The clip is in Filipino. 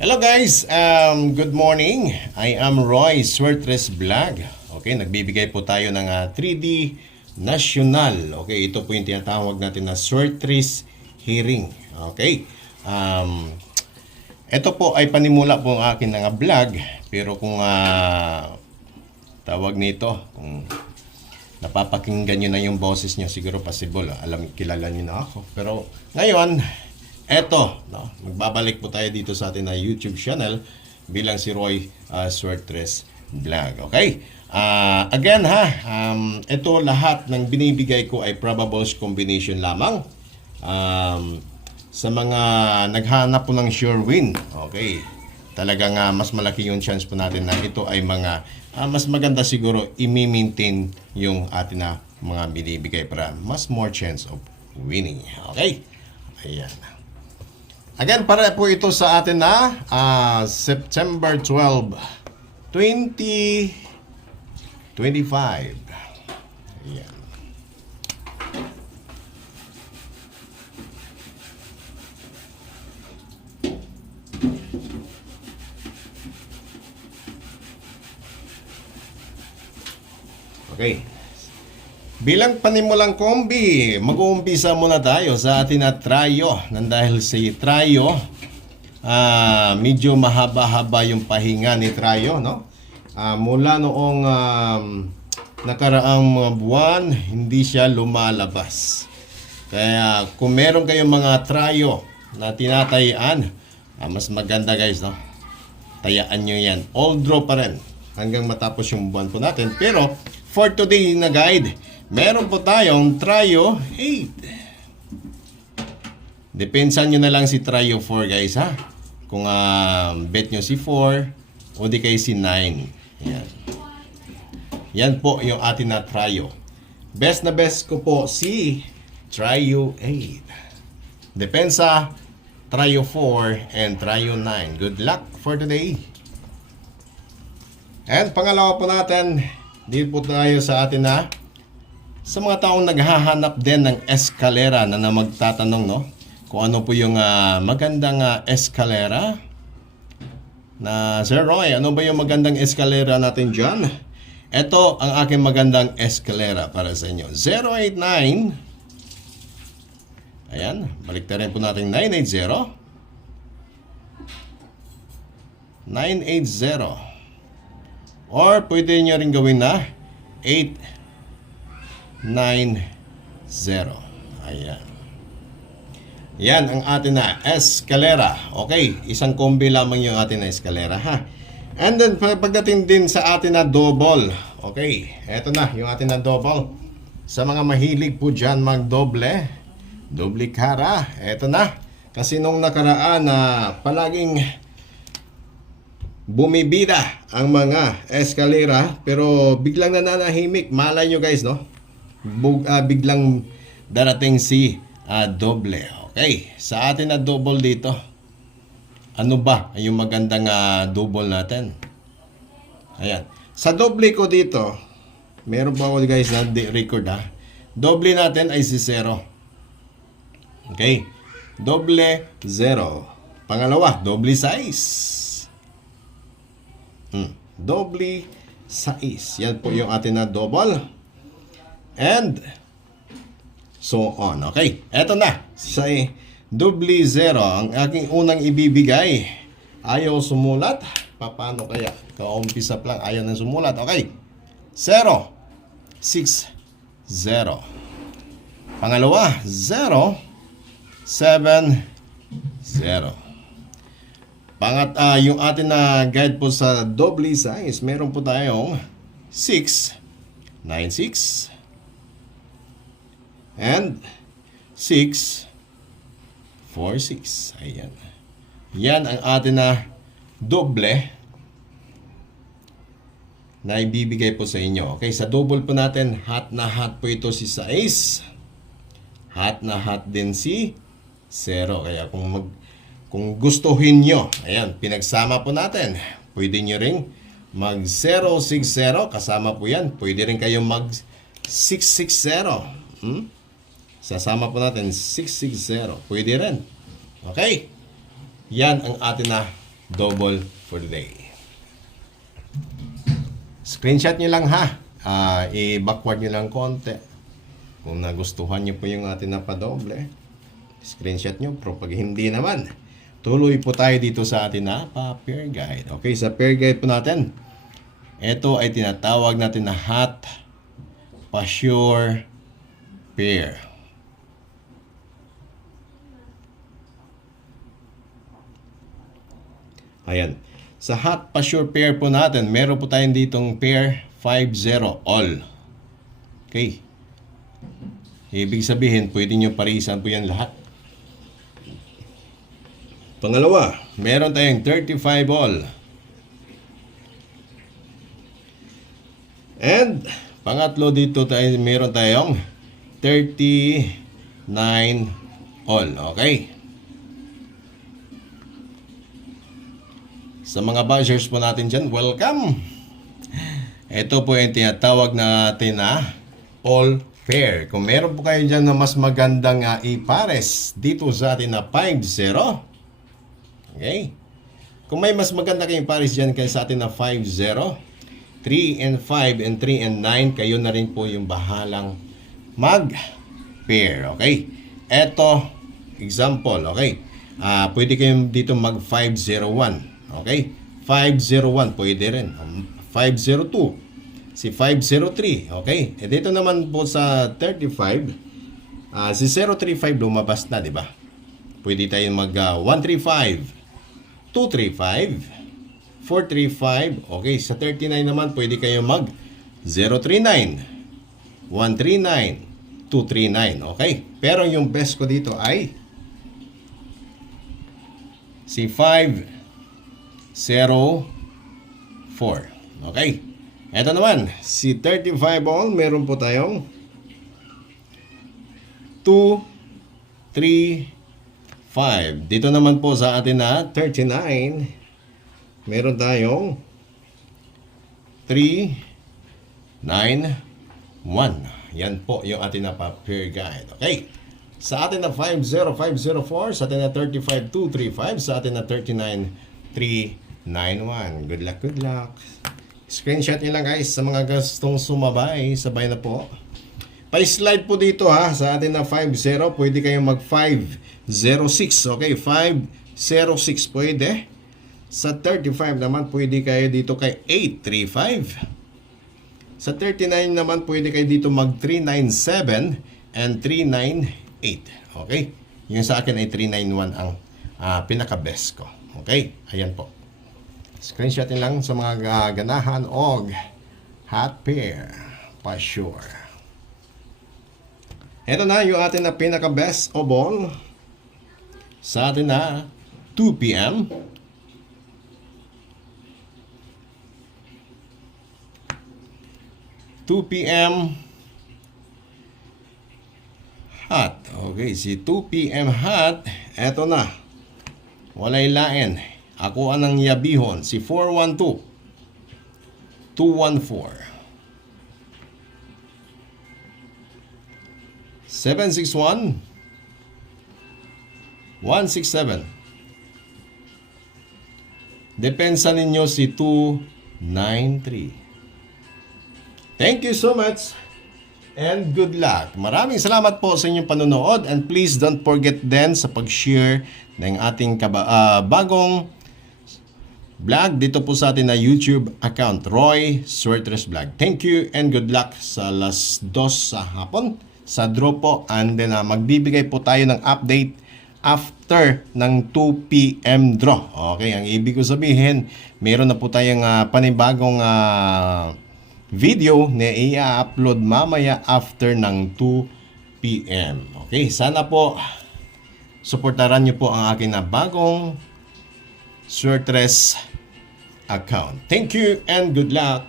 Hello guys, good morning. I am Roy Swertres Vlog. Okay, nagbibigay po tayo ng 3D National. Okay, ito po yung tinatawag natin na Swertres Hearing. Okay, ito po ay panimula po ang akin ng vlog. Pero kung tawag nito, kung napapakinggan nyo na yung boses nyo, siguro possible, kilala nyo na ako. Pero ngayon, eto, no, magbabalik po tayo dito sa atin na YouTube channel bilang si Roy Swertres Vlog. Okay? Again ito lahat ng binibigay ko ay probable combination lamang. Sa mga naghanap po ng sure win, okay, talagang mas malaki yung chance po natin na ito ay mga mas maganda siguro i-maintain yung atin na mga binibigay para mas more chance of winning. Okay? Ayan. Again, para po ito sa atin na September 12, 2025. Ayan. Okay. Bilang panimulang kombi, mag-uumpisa muna tayo sa atin na tryo. Dahil sa tryo, medyo mahaba-haba yung pahinga ni tryo, no? Mula noong nakaraang mga buwan, hindi siya lumalabas. Kaya kung meron kayong mga tryo na tinatayaan, mas maganda guys, no? Tayaan nyo yan. All draw pa rin hanggang matapos yung buwan po natin. Pero for today na guide, meron po tayong Tryo 8. Depensan nyo na lang si Tryo 4 guys ha. Kung bet nyo si 4 o di kayo si 9. Yan. Yan po yung atin na Tryo. Best na best ko po si Tryo 8. Depensa, Tryo 4 and Tryo 9. Good luck for today. And pangalawa po natin, dito po tayo sa atin na sa mga taong naghahanap din ng eskalera na magtatanong, no? Kung ano po yung magandang eskalera na Sir Roy, ano ba yung magandang eskalera natin dyan? Ito ang aking magandang eskalera para sa inyo. 089. Ayan, balik na rin po natin 980. 980. Or pwede nyo rin gawin na 890. Ayan. Yan ang atin na eskalera. Okay, isang kombi lamang yung atin na eskalera ha. And then pagdating din sa atin na double. Okay, eto na yung atin na double. Sa mga mahilig po dyan magdoble, doble cara, eto na. Kasi nung nakaraan na palaging bumibida ang mga eskalera pero biglang nananahimik. Malay nyo guys, no? Biglang darating si doble. Okay, sa atin na double dito, ano ba yung magandang double natin? Ayan, sa doble ko dito, meron pa ako guys na record ha. Doble natin ay si 0. Okay, doble 0. Pangalawa, doble size. Doble size. Yan po yung atin na double. And so on. Okay. Eto na. Sa doble 0. Ang aking unang ibibigay. Ayaw sumulat. Paano kaya? Kaumpisa lang. Ayaw nang sumulat. Okay. 0. 6. 0. Pangalawa. 0. 7. 0. Yung atin na guide po sa doble size, meron po tayong 6, 9, 6 and 6, 4, 6. Ayan. Yan ang atin na doble na ibibigay po sa inyo. Okay, sa double po natin, hot na hot po ito si 6. Hot na hot din si 0. Kaya kung gustuhin nyo, ayan, pinagsama po natin. Pwede nyo ring mag 060, kasama po yan. Pwede rin kayong mag 660. Sasama po natin 660. Pwede rin. Okay? Yan ang atin na double for the day. Screenshot nyo lang ha. I-backward nyo lang konti. Kung nagustuhan nyo po yung ating napadoble, screenshot nyo. Pero pag hindi naman, tuloy po tayo dito sa ating pair guide. Okay, sa pair guide po natin, ito ay tinatawag natin na hot pa-sure pair. Ayan. Sa hot pa-sure pair po natin, meron po tayong ditong pair 5-0 all. Okay. Ibig sabihin, pwede nyo parisan po yan lahat. Pangalawa, meron tayong 35 all. And pangatlo dito tayo, meron tayong 39 all. Okay. Sa mga bashers po natin dyan, welcome! Ito po yung tinatawag natin na all pair. Kung meron po kayo dyan na mas magandang ipares dito sa atin na 5-0, okay? Kung may mas maganda kayong pares dyan kaya sa atin na 5-0, 3 and 5 and 3 and 9, kayo na rin po yung bahalang mag-pair, okay? Ito, example, okay? Pwede kayong dito mag 5-0-1. Okay? 501 pwede rin. 502. Si 503. Okay? E dito naman po sa 35, si 035 lumabas na, di ba? Pwede tayong mag 135, 235, 435. Okay, sa 39 naman pwede kayong mag 039, 139, 239. Okay? Pero yung best ko dito ay si 504. Okay. Ito naman, si 35 all, meron po tayong 2, 3, 5. Dito naman po sa atin na 39, meron tayong 3, 9, 1. Yan po yung atin na pair guide. Okay. Sa atin na 50504, sa atin na 35235, sa atin na 39391. Good luck, good luck. Screenshot nyo lang guys sa mga gustong sumabay. Sabay na po. Pa-slide po dito ha. Sa atin na 50, pwede kayong mag 506. Okay, 506 pwede. Sa 35 naman, pwede kayo dito kay 835. Sa 39 naman, pwede kayo dito mag 397 and 398. Okay? Yung sa akin ay 391 ang pinaka-best ko. Okay? Ayan po. Screenshot lang sa mga ganahan o hot pair. Pa sure. Ito na yung atin na pinaka-best o ball. Sa atin na 2 p.m. Hot. Okay, si 2 p.m. hot. Eto na. Walay lain. Ako anang yabihon. Si 412. 214. 761. 167. Depensa ninyo si 293. Thank you so much and good luck. Maraming salamat po sa inyong panonood and please don't forget din sa pag-share ng ating bagong vlog dito po sa atin na YouTube account, Roy Suertres Vlog. Thank you and good luck sa alas 2 sa hapon sa draw po, and then magbibigay po tayo ng update after ng 2 p.m. draw. Okay, ang ibig ko sabihin, meron na po tayong panibagong video na i-upload mamaya after ng 2 p.m. Okay, sana po suportaran niyo po ang akin na bagong Suertres account. Thank you and good luck.